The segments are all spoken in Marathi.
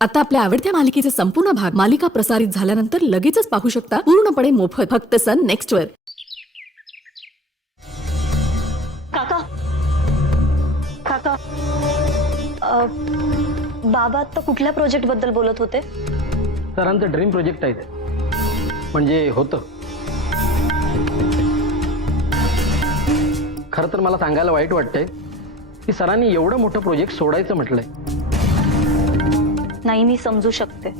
आता आपल्या आवडत्या मालिकेचे संपूर्ण भाग मालिका प्रसारित झाल्यानंतर लगेचच पाहू शकता पूर्णपणे मोफत फक्त सन नेक्स्ट वर। काका काका बाबा आता कुठल्या प्रोजेक्ट बद्दल बोलत होते? सरांचं ड्रीम प्रोजेक्ट आहे ते, म्हणजे होतं। खरं तर मला सांगायला वाईट वाटतंय की सरांनी एवढं मोठं प्रोजेक्ट सोडायचं म्हटलंय। नाही, मी समजू शकते।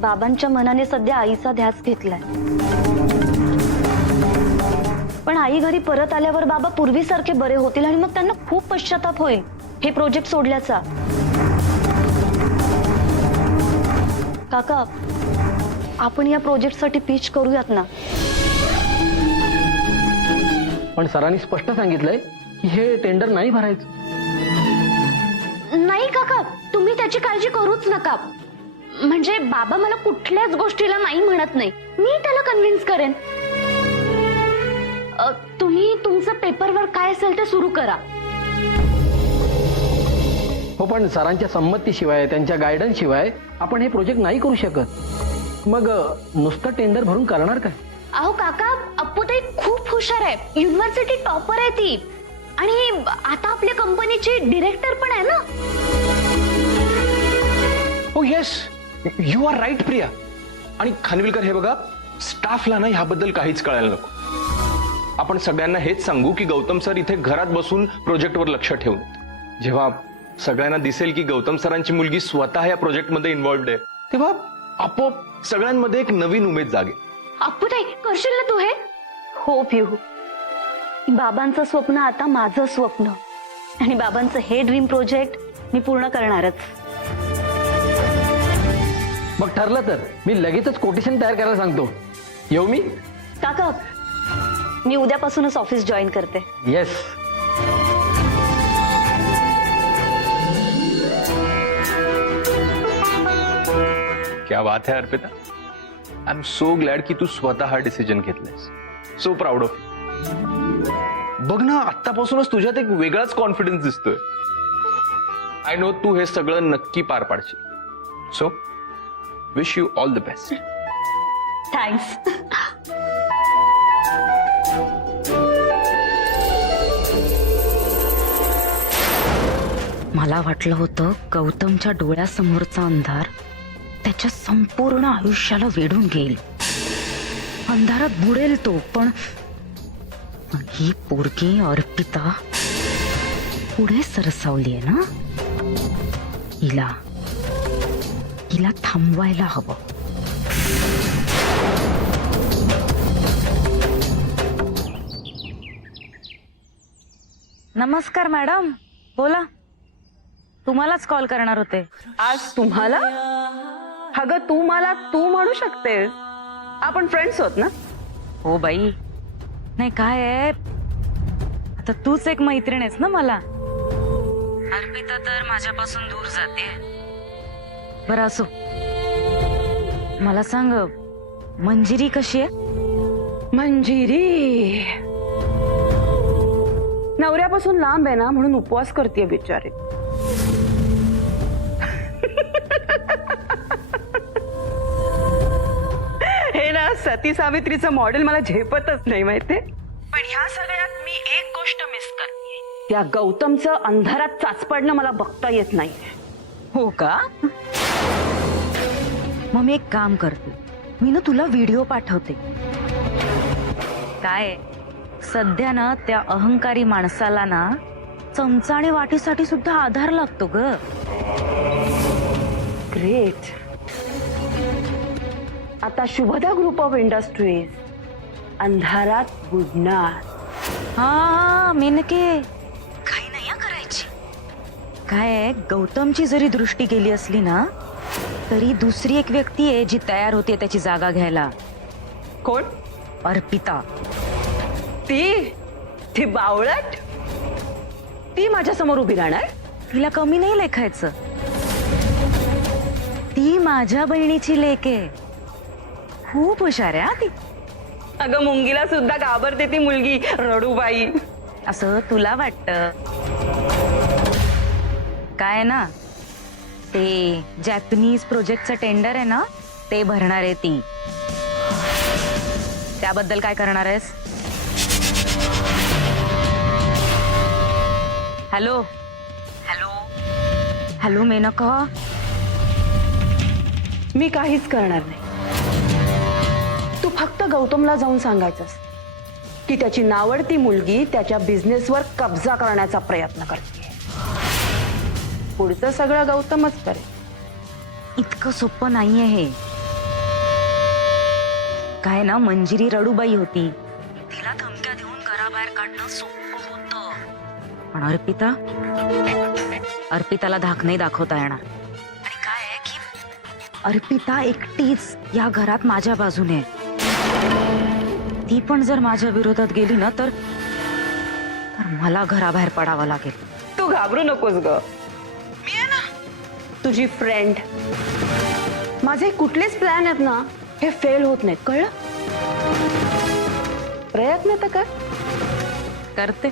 बाबांच्या मनाने सध्या आईचा ध्यास घेतलाय, पण आई घरी परत आल्यावर बाबा पूर्वीसारखे बरे होतील आणि मग त्यांना खूप पश्चाताप होईल हे प्रोजेक्ट सोडल्याचा। काका, आपण या प्रोजेक्टसाठी पिच करूयात ना? पण सरांनी स्पष्ट सांगितलंय की हे टेंडर नाही भरायचं। नाही काका, तुम्ही त्याची काळजी करूच नका। म्हणजे बाबा मला कुठल्याच गोष्टीला नाही म्हणत नाही, मी त्याला कन्व्हिन्स करेन। तुम्ही तुमचं पेपरवर काय असेल ते सुरू करा। हो, पण सरांच्या संमतीशिवाय त्यांच्या गायडन्स शिवाय आपण हे प्रोजेक्ट नाही करू शकत। मग नुसतं टेंडर भरून करणार काय? अहो काका, अप्पूताई खूप हुशार आहे, युनिव्हर्सिटी टॉपर आहे ती, आणि आता आपल्या कंपनीची डिरेक्टर पण आहे ना। हो yes, you are right Priya. आणि खानविलकर, हे बघा, स्टाफला ना ह्याबद्दल काहीच कळायला नको। आपण सगळ्यांना हेच सांगू की गौतम सर इथे घरात बसून प्रोजेक्टवर लक्ष ठेवून, जेव्हा सगळ्यांना दिसेल की गौतम सरांची मुलगी स्वतः या प्रोजेक्टमध्ये इन्व्हॉल्व्ड आहे, तेव्हा आपोआप सगळ्यांमध्ये एक नवीन उमेद जागेल। अप्पूताई, करशील ना तू हे? हो पिहू, बाबांचं स्वप्न आता माझं स्वप्न, आणि बाबांचं हे ड्रीम प्रोजेक्ट मी पूर्ण करणारच। मग ठरलं तर मी लगेचच कोटेशन तयार करायला सांगतो। येऊ मी? काका, मी उद्यापासूनच ऑफिस जॉईन करते। येस। क्या बात है Arpita, I am so glad की तू स्वतः हा डिसिजन घेतलायस। So proud of you. बघ ना, आत्तापासूनच तुझ्यात एक वेगळाच कॉन्फिडन्स दिसतोय। आय नो तू हे सगळं नक्की पार पाडशील। So wish you all the best. Thanks. मला वाटलं होतं गौतमच्या डोळ्यासमोरचा अंधार त्याच्या संपूर्ण आयुष्याला वेढून घेईल, अंधारात बुडेल तो। पण ही पोरगी अर्पिता पुढे सरसावलीये ना, हिला थांबवायला हवं। नमस्कार मॅडम, बोला। तुम्हालाच कॉल करणार होते। आज तुम्हाला? अगं, तू मला तू म्हणू शकतेस, आपण फ्रेंड्स होत ना। हो बाई, नाही काय आहे, आता तूच एक मैत्रीण आहेस ना मला। अर्पिता तर माझ्यापासून दूर जाते। बरं असो, मला सांग, मंजिरी कशी आहे? मंजिरी नवऱ्यापासून लांब आहे ना, म्हणून उपवास करते बिचारी। हे ना, सती सावित्रीचं मॉडेल मला झेपतच नाही, माहितीये। पण ह्या सगळ्यात मी एक गोष्ट मिस करते, त्या गौतमचं अंधारात चाचपडणं मला बघता येत नाही। हो का? मग मी एक काम करते, मी ना तुला व्हिडिओ पाठवते। काय सध्या ना त्या अहंकारी माणसाला ना चमचा आणि वाटीसाठी सुद्धा आधार लागतो ग। ग्रेट। आता शुभदा ग्रुप ऑफ इंडस्ट्रीज अंधारात बुडणार। हा मेनके, काही नाही करायची। काय आहे, गौतमची जरी दृष्टी गेली असली ना, तरी दुसरी एक व्यक्ती आहे जी तयार होते त्याची जागा घ्यायला। कोण? अर्पिता। ती बावळट, ती माझ्या समोर उभी राहणार? तिला कमी नाही लेखायचं, ती माझ्या बहिणीची लेक आहे, खूप हुशार आहे हा ती। अगं, मुंगीला सुद्धा घाबरते ती मुलगी, रडूबाई। असं तुला वाटतं? काय ना, ते जॅपनीज प्रोजेक्टचं टेंडर आहे ना, ते भरणार आहे ती. त्याबद्दल काय करणार आहेस? Hello hello hello Menaka. मी काहीच करणार नाही. तू फक्त गौतमला जाऊन सांगायचंस की त्याची नावडती मुलगी त्याच्या बिझनेसवर कब्जा करण्याचा प्रयत्न करते. पुढचं सगळं गौतमच करेल. इतकं सोपं नाहीये हे. काय ना, मंजिरी रडूबाई होती, तिला धमक्या देऊन घराबाहेर काढणं सोपं होतं. पण अर्पिताला धाक नाही दाखवता येणार. आणि काय आहे की अर्पिता एकटीच या घरात माझ्या बाजूने. ती पण जर माझ्या विरोधात गेली ना तर मला घराबाहेर पडावं लागेल. तू घाबरू नकोस ग, मी आहे ना तुझी फ्रेंड. माझे कुठलेच प्लॅन आहेत ना, हे फेल होत नाहीत, कळलं? प्रयत्न तर कर. करते.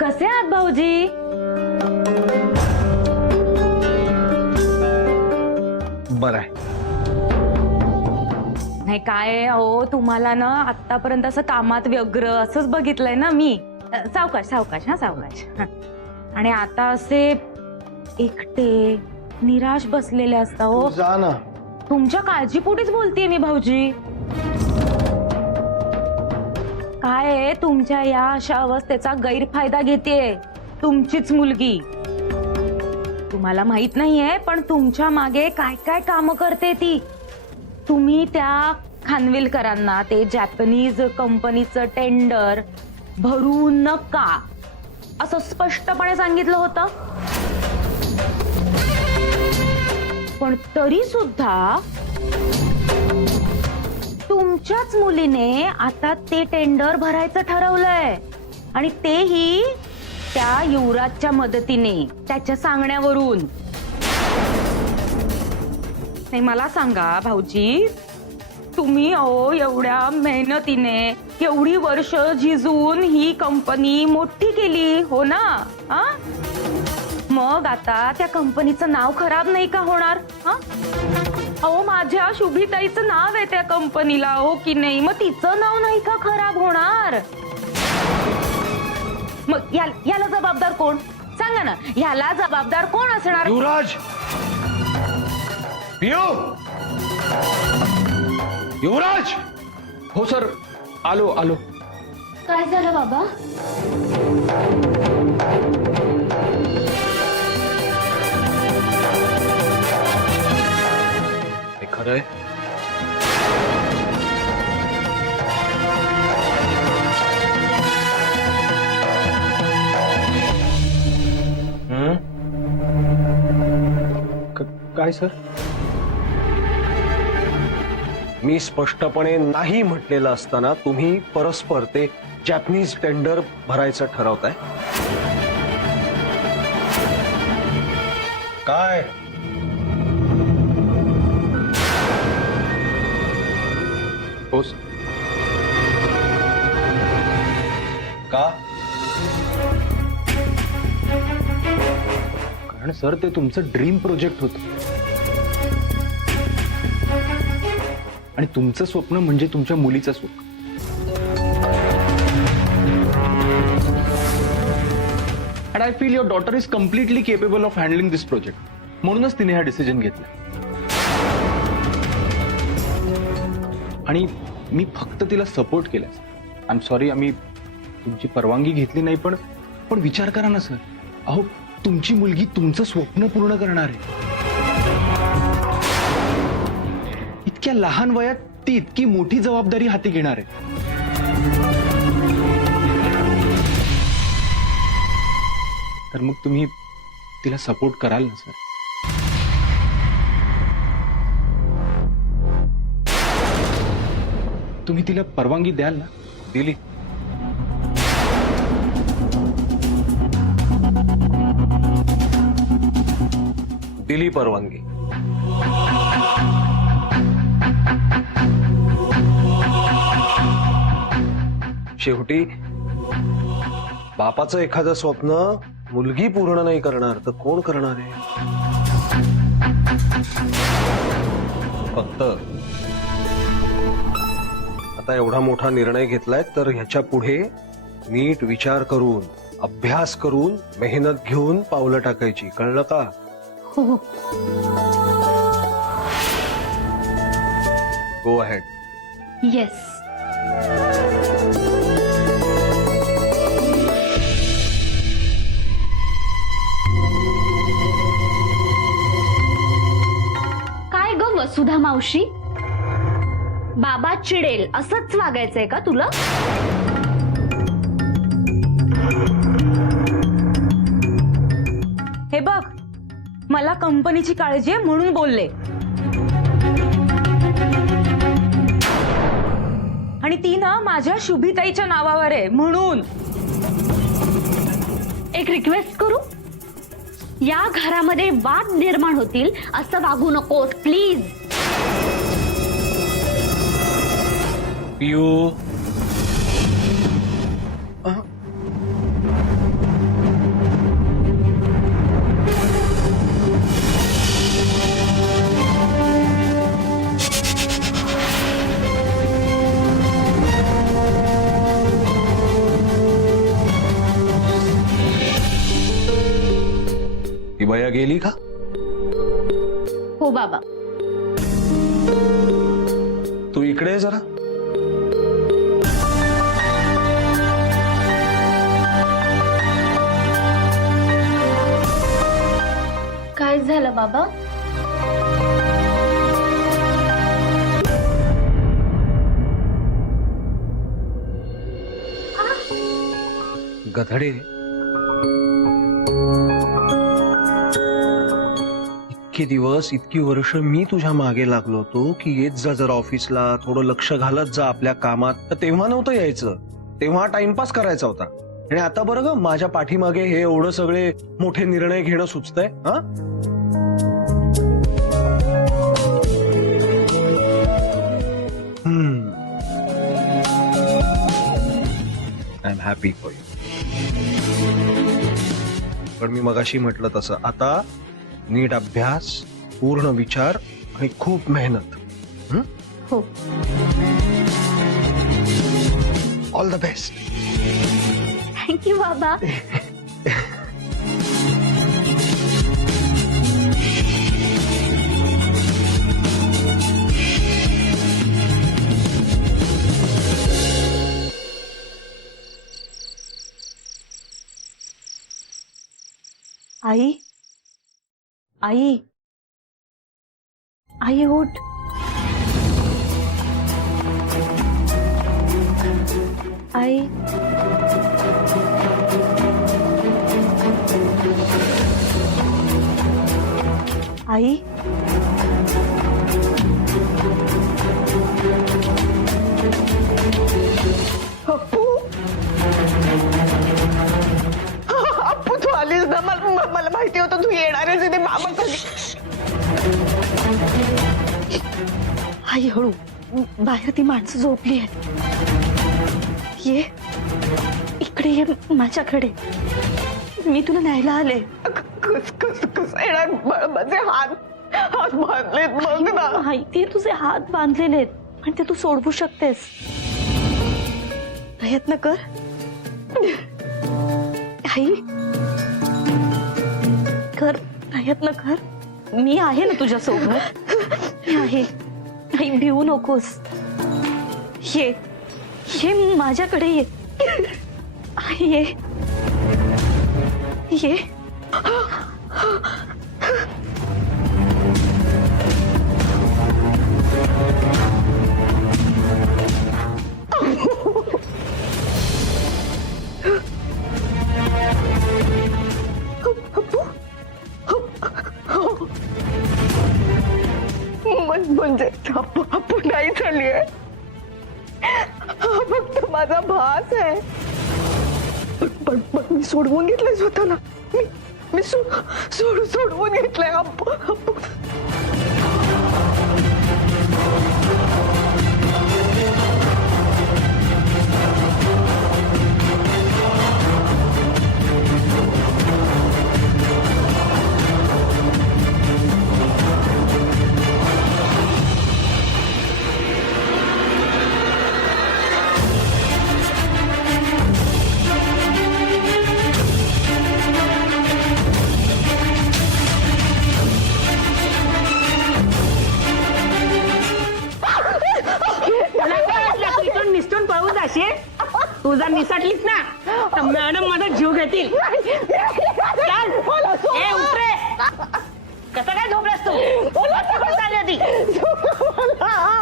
कसे आहात भाऊजी? बरं आहे. नाही काय हो, तुम्हाला ना आतापर्यंत असं कामात व्यग्र असंच बघितलंय ना मी. सावकाश सावकाश हा सावकाश. आणि आता असे एकटे निराश बसलेले असता हो. जा ना. तुमच्या काळजीपोटीच बोलतेय मी भाऊजी. काय आहे, तुमच्या या अशा अवस्थेचा गैरफायदा घेतेय तुमचीच मुलगी. तुम्हाला माहित नाहीये पण तुमच्या मागे काय काय काम करते ती. तुम्ही त्या खानविलकरांना ते जॅपनीज कंपनीचं टेंडर भरू नका असं स्पष्टपणे सांगितलं होतं. पण तरी सुद्धा तुमच्याच मुलीने आता ते टेंडर भरायचं ठरवलंय. आणि तेही त्या युवराजच्या मदतीने, त्याच्या सांगण्यावरून. नाही मला सांगा भाऊजी, तुम्ही एवढ्या मेहनतीने एवढी वर्ष झिजून ही कंपनी मोठी केली हो ना. हा, मग आता त्या कंपनीचं नाव खराब नाही का होणार? हा, माझ्या शुभीताईचं नाव आहे त्या कंपनीला, हो की नाही? मग तिचं नाव नाही का खराब होणार? मग याला जबाबदार कोण? सांगा ना, ह्याला जबाबदार कोण असणार? युवराज, युवराज. हो सर, आलो आलो. काय झालं बाबा? हे खरंय? काय सर? मी स्पष्टपणे नाही म्हटलेलं असताना तुम्ही परस्पर ते जॅपनीज टेंडर भरायचं ठरवताय काय? हो का? कारण सर ते तुमचं ड्रीम प्रोजेक्ट होतं. आणि तुमचं स्वप्न म्हणजे तुमच्या मुलीचं स्वप्न. And I feel your daughter is completely capable of handling this project. म्हणूनच तिने हा डिसिजन घेतला. आणि मी फक्त तिला सपोर्ट केला. आय एम सॉरी, आम्ही तुमची परवानगी घेतली नाही. पण विचार करा ना सर, अहो तुमची मुलगी तुमचं स्वप्न पूर्ण करणार आहे. इतक्या लहान वयात ती इतकी मोठी जबाबदारी हाती घेणार आहे. तर मग तुम्ही तिला सपोर्ट कराल ना सर? तुम्ही तिला परवानगी द्याल ना? दिली. दिली परवानगी. शेवटी बापाचं एखादं स्वप्न मुलगी पूर्ण नाही करणार तर कोण करणार आहे? फक्त आता एवढा मोठा निर्णय घेतलाय तर ह्याच्या पुढे नीट विचार करून, अभ्यास करून, मेहनत घेऊन पावलं टाकायची. कळलं का? हो. Go ahead. येस. काय ग वसुधा मावशी, बाबा चिडेल असंच वागायचंय का तुला? हे बघ, मला कंपनीची काळजी आहे म्हणून बोलले. आणि ती ना माझ्या शुभीताईच्या नावावर आहे म्हणून. एक रिक्वेस्ट करू, या घरामध्ये वाद निर्माण होतील असं वागू नकोस प्लीज. पियू, ती बया गेली का? हो बाबा. तू इकडे ये जरा. काय झालं बाबा? गधडे, इतके दिवस, इतकी वर्ष मी तुझ्या मागे लागलो होतो की येत जा जरा ऑफिसला, थोडं लक्ष घालत जा आपल्या कामात. तर तेव्हा नव्हतं यायचं, तेव्हा टाइमपास करायचा होता. आणि आता बरं ग माझ्या पाठीमागे हे एवढं सगळे मोठे निर्णय घेणं सुचतंय. हा, I am happy for you. पण मी मगाशी म्हटलं तसं आता नीट अभ्यास, पूर्ण विचार आणि खूप मेहनत. हो. All the best. थँक्यू बाबा. आई, आई, आई उठ. आई, आई, अप्पू, अप्पू तू आलीस ना. मला माहिती होतं तू येणार आहेस इथे. मामा कधी. आई हळू. बाहेर ती माणसं झोपली आहेत. ये इकडे ये माझ्याकडे. मी तुला न्यायला आले. कस कस कस येणार? माझे हात हात बांधलेत बघ ना. माहिती तुझे हात बांधलेले आहेत पण ते तू सोडवू शकतेस. प्रयत्न कर. आई कर, प्रयत्न कर. मी आहे ना तुझ्या सोबत. मी आहे. आई भिवू नकोस. ये ये माझ्याकडे ये. आई ये ये. म्हणजे अप्पू नाही झालीये. हा फक्त माझा भास आहे. पण मी सोडवून घेतलंय स्वतःला. मी सोडवून घेतलंय अप्पू. अशी तू जर निसटलीस ना तर मॅडम माझा जीव घेतील. चल. ए, उठ रे. कसं काय झोपलास तू? कुठं चालली होती? हा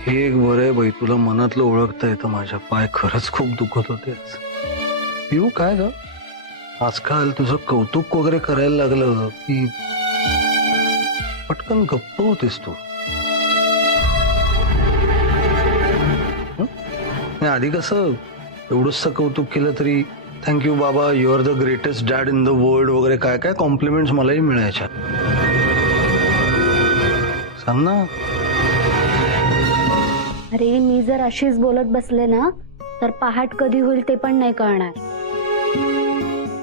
हे एक बरं आहे बाई, तुला मनातलं ओळखता येतं. माझ्या पाय खरंच खूप दुखत होते. पिऊ काय ग, आजकाल तुझं कौतुक वगैरे करायला लागलं की पटकन गप्प होतेस तू. नाही, आधी कसं एवढंच कौतुक केलं तरी थँक्यू बाबा, you are the greatest dad in the world वगैरे काय काय कॉम्प्लिमेंट्स मलाही मिळायच्या. सांग ना. अरे मी जर अशीच बोलत बसले ना तर पहाट कधी होईल ते पण नाही कळणार.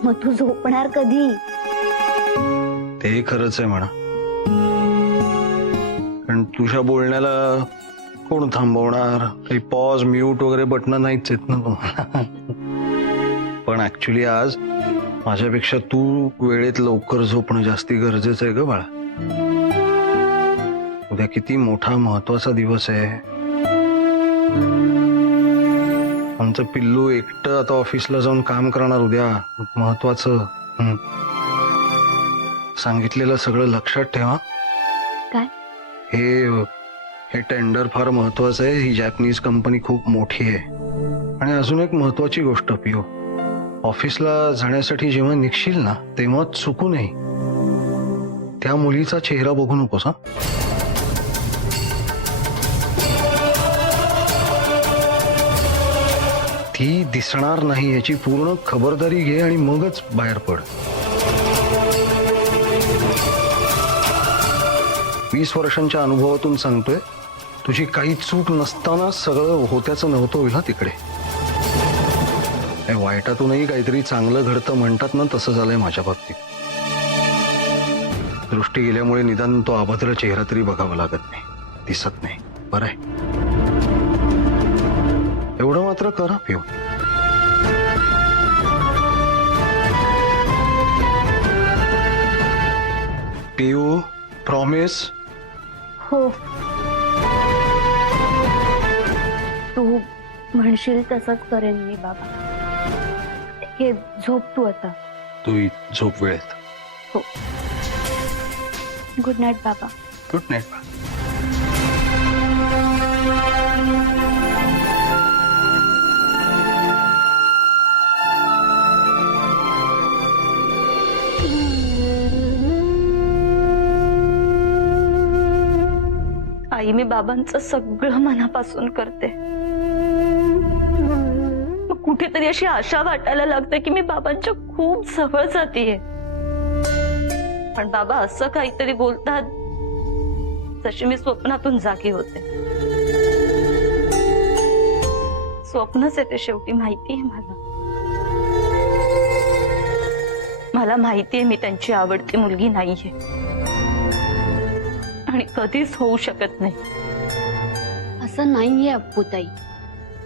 मग तू झोपणार कधी? ते खरंच आहे म्हणा, कारण तुझ्या बोलण्याला कोण थांबवणार? काही पॉज म्यूट वगैरे बटन नाहीच आहेत ना तुम्हाला. पण ऍक्च्युली आज माझ्यापेक्षा तू वेळेत लवकर झोपणं जास्ती गरजेचं आहे ग बाळा. उद्या किती मोठा महत्वाचा दिवस आहे. आमचं पिल्लू एकटं आता ऑफिसला जाऊन काम करणार उद्या. महत्वाचं. सांगितलेलं सगळं लक्षात ठेवा. काय? हे टेंडर फार महत्वाचं आहे. ही जॅपनीज कंपनी खूप मोठी आहे. आणि अजून एक महत्वाची गोष्ट पिओ, ऑफिसला जाण्यासाठी जेव्हा निघशील ना तेव्हा चुकू नये त्या मुलीचा चेहरा बघू नकोस. हा, ती दिसणार नाही याची पूर्ण खबरदारी घे आणि मगच बाहेर पड. 20 वर्षांच्या अनुभवातून सांगतोय, तुझी काही चूक नसताना सगळं होत्याचं नव्हतं होईल. तिकडे वाईटातूनही काहीतरी चांगलं घडतं म्हणतात ना, तसं झालंय माझ्या बाबतीत. दृष्टी गेल्यामुळे निदान तो अभद्र चेहरा तरी बघावा लागत नाही, दिसत नाही. बरं आहे, एवढं मात्र करा पिऊ. पिऊ, प्रॉमिस? हो, तू म्हणशील तसंच करेन मी बाबा. हे झोप तू आता. तू झोप वेळेत. हो, गुड नाईट बाबा. Good night. आई, मी बाबांचं सगळं मनापासून करते. मग कुठेतरी अशी आशा वाटायला लागते की मी बाबांच्या खूप जवळ जातीये. पण बाबा असं काहीतरी बोलतात जशी मी स्वप्नातून जागी होते. स्वप्नच आहे ते शेवटी, माहितीये मला माहितीये मी त्यांची आवडती मुलगी नाहीये आणि कधीच होऊ शकत नाही. असं नाहीये अप्पूताई.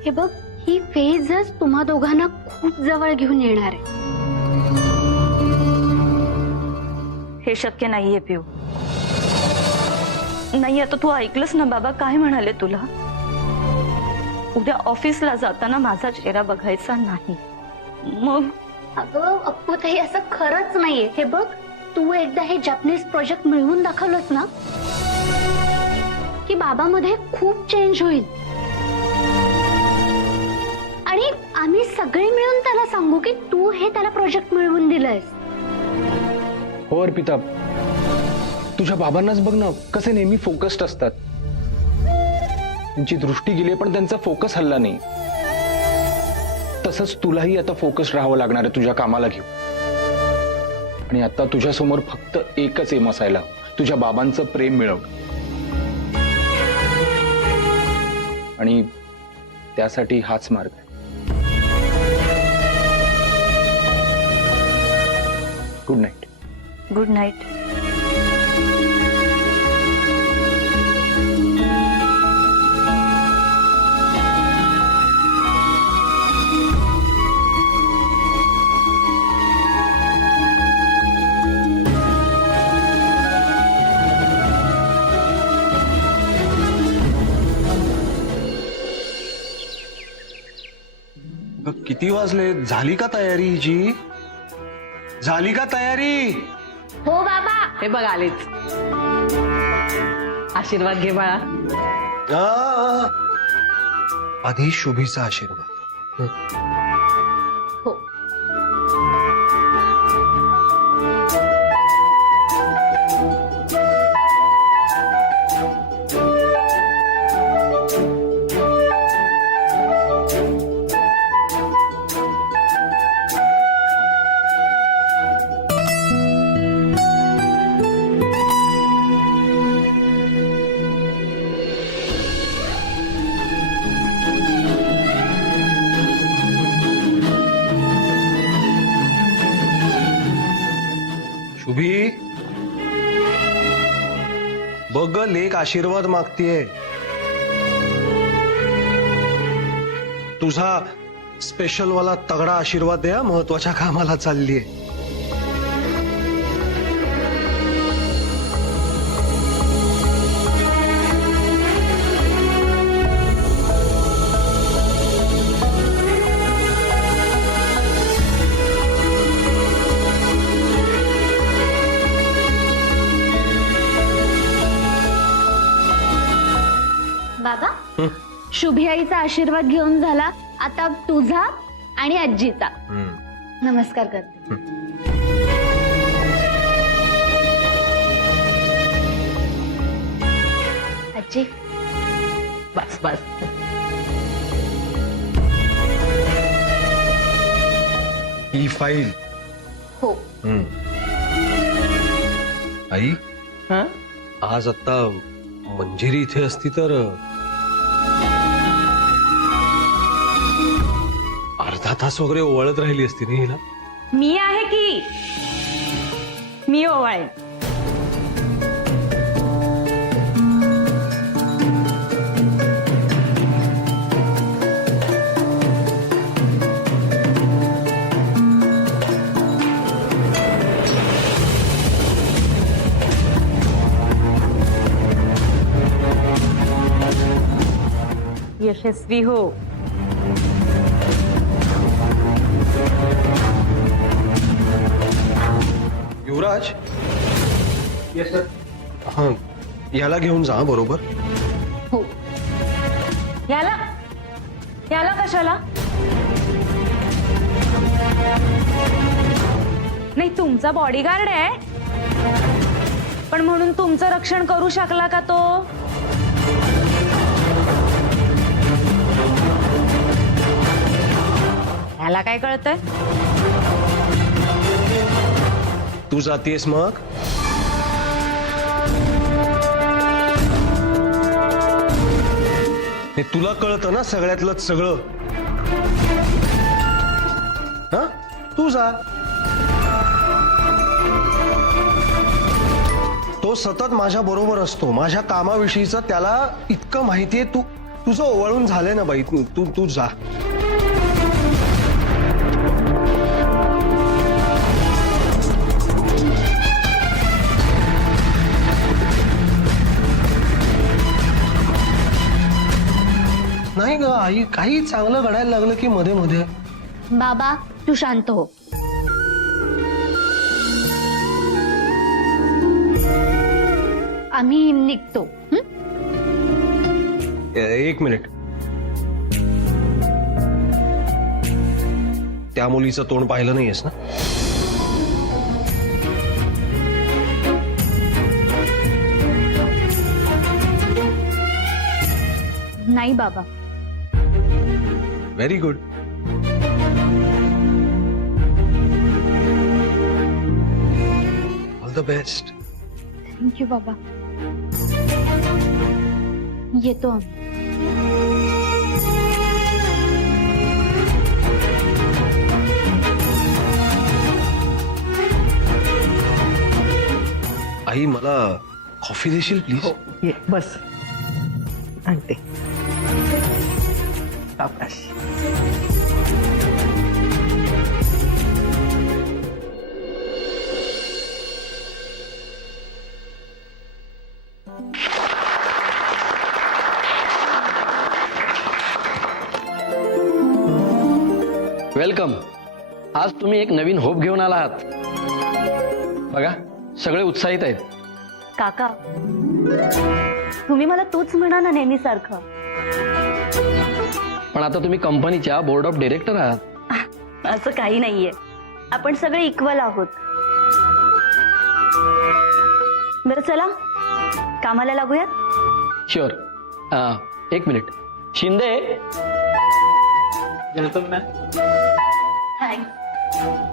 हे बघ, ही फेजच तुम्हा दोघांना खूप जवळ घेऊन येणार आहे. हे शक्य नाहीये पिऊ. नाही, आता तू ऐकलंस ना बाबा काय म्हणाले तुला. उद्या ऑफिसला जाताना माझा चेहरा बघायचा नाही. मग अगं अप्पूताई, असं खरंच नाहीये. हे बघ, तू एकदा हे जॅपनीज प्रोजेक्ट मिळवून दाखवलंस ना की बाबामध्ये खूप चेंज होईल. आणि आम्ही सगळे मिळून त्याला सांगू की तू हे त्याला प्रोजेक्ट मिळवून दिलंयस. हो अर्पिता, तुझ्या बाबांनाच बघ ना, कसे नेहमी फोकस्ड असतात. त्यांची दृष्टी गेली पण त्यांचा फोकस हल्ला नाही. तसंच तुलाही आता फोकस्ड राहावं लागणार आहे तुझ्या कामाला घेऊन. आणि आता तुझ्या समोर फक्त एकच एम असायला, तुझ्या बाबांचं प्रेम मिळवणं. आणि त्यासाठी हाच मार्ग आहे. Good night. Good night. किती वाजले? झाली का तयारी हिची? झाली का तयारी? हो बाबा. हे बघ आलेच. आशीर्वाद घे बाळा. आ, आधी शुभीचा आशीर्वाद. हो. शुभी, बघ ग, लेक आशीर्वाद मागतीये. तुझा स्पेशल वाला तगडा आशीर्वाद द्या, महत्वाच्या कामाला चाललीये. बाबा, शुभी आईचा आशीर्वाद घेऊन झाला, आता तुझा आणि आजीचा. नमस्कार करते. आजी. बस बस. ही फाईल. हो. आई, हं? आज आता मंजिरी इथे असती तर अर्धा तास वगैरे ओवाळत राहिली असती ना हिला. मी आहे की मी ओवाळेन. यशस्वी हो. युवराज. Yes sir. हा, याला घेऊन जा बरोबर. हो. याला याला कशाला? नाही, तुमचा बॉडीगार्ड आहे, पण म्हणून तुमचं रक्षण करू शकला का तो? ह्याला काय कळतंय? तू जातेस मग? हे तुला कळतं ना सगळ्यातलं सगळं. हा, तू जा. तो सतत माझ्या बरोबर असतो. माझ्या कामाविषयीचं त्याला इतकं माहितीये. तुझं ओवाळून झालंय ना बाई. तू जा. नाही ग आई, काही चांगलं घडायला लागलं की मध्ये मध्ये. बाबा, तू शांत हो. आम्ही निघतो. एक मिनिट. त्या मुलीचं तोंड पाहिलं नाहीयेस ना? नाही बाबा. Very good. All the best. Thank you बाबा. येतो आम्ही. आई मला कॉफी देशील प्लीज? ये बस आणते सावकाश. वेलकम. आज तुम्ही एक नवीन होप घेऊन आला आहात. बघा, सगळे उत्साहित आहेत. काका तुम्ही मला तूच म्हणा ना नेहमी सारखं. पण आता तुम्ही कंपनीच्या बोर्ड ऑफ डायरेक्टर आहात. असं काही नाहीये. आपण सगळे इक्वल आहोत. बरं चला कामाला लागूयात. शुअर. एक मिनिट. शिंदे. थँक्स.